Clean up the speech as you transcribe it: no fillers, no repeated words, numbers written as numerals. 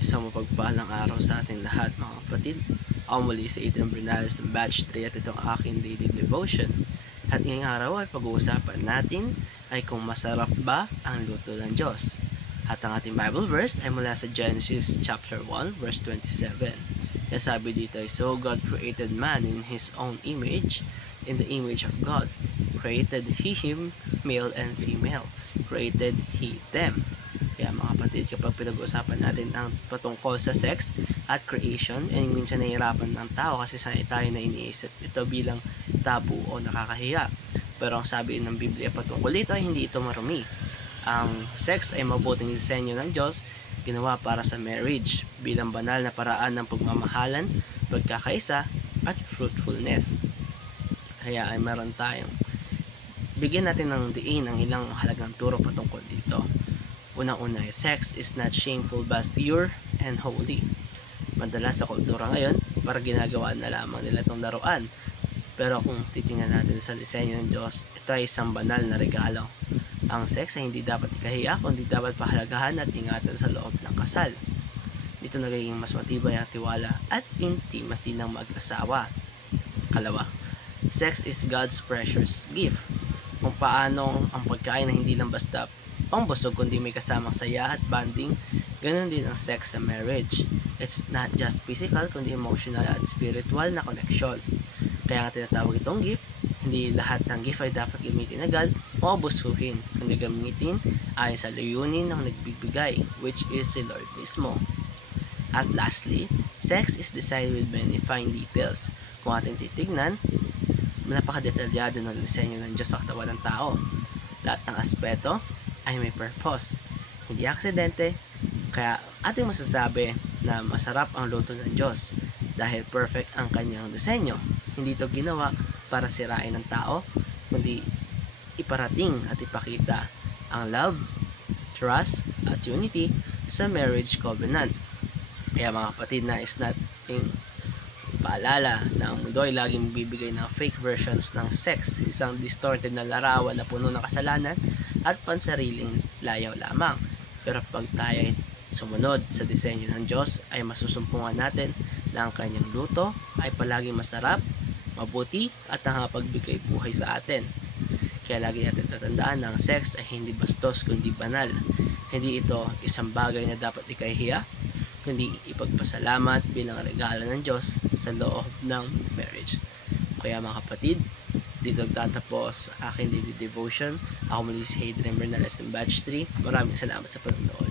Isang mapagpalang araw sa ating lahat mga kapatid. Ako muli si Adrian Bernales ng Batch 3 at itong aking daily devotion. At ngayong araw ay pag-uusapan natin ay kung masarap ba ang luto ng Diyos. At ang ating Bible verse ay mula sa Genesis chapter 1 verse 27. Kaya sabi dito ay, "So God created man in His own image, in the image of God. Created He him, male and female. Created He them." Kaya mga kapatid, kapag pinag-uusapan natin ang patungkol sa sex at creation, ay minsan nahihirapan ng tao kasi sanay tayo na iniisip ito bilang tabu o nakakahiya. Pero ang sabi ng Biblia patungkol dito ay hindi ito marumi. Ang sex ay mabuting disenyo ng Diyos, ginawa para sa marriage bilang banal na paraan ng pagmamahalan, pagkakaisa at fruitfulness. Kaya ay meron tayong bigyan natin ng diin ang ilang halagang turo patungkol dito. Unang-una, sex is not shameful but pure and holy. Madalas sa kultura ngayon, para ginagawa na lamang nila itong laruan. Pero kung titingnan natin sa disenyo ng Diyos, ito ay isang banal na regalo. Ang sex ay hindi dapat ikahiya, kundi dapat pahalagahan at ingatan sa loob ng kasal. Dito nagiging mas matibay ang tiwala at intimacy ng mag-asawa. Kalawa, sex is God's precious gift. Kung paano ang pagkain na hindi lang basta pambusog kundi may kasamang saya at bonding, ganun din ang sex sa marriage. It's not just physical kundi emotional at spiritual na connection. Kaya nga tinatawag itong gift. Hindi lahat ng gift ay dapat gamitin agad o abusuhin, kundi gamitin ayon sa layunin ng nagbibigay, which is si Lord mismo. At lastly, sex is designed with many fine details. Kung ating titignan, napakadetalyado ng disenyo ng Diyos sa katawan ng tao. Lahat ng aspeto ay may purpose, hindi aksidente. Kaya ating masasabi na masarap ang luto ng Diyos dahil perfect ang kanyang disenyo. Hindi ito ginawa para sirain ng tao, kundi iparating at ipakita ang love, trust at unity sa marriage covenant. Kaya mga kapatid, nais nating paalala na ang mundo ay laging bibigay ng fake versions ng sex, isang distorted na larawan na puno ng kasalanan at pansariling layaw lamang. Pero pag tayo ay sumunod sa disenyo ng Diyos, ay masusumpungan natin na ang kanyang luto ay palaging masarap, mabuti at nakapagbigay buhay sa atin. Kaya lagi natin tatandaan na ang sex ay hindi bastos kundi banal. Hindi ito isang bagay na dapat ikahiya, kundi ipagpasalamat bilang regalo ng Diyos sa loob ng marriage. Kaya mga kapatid, dito nagtatapos aking daily devotion. Ako muli si Adrian Bernales ng Batch 3. Maraming salamat sa panonood.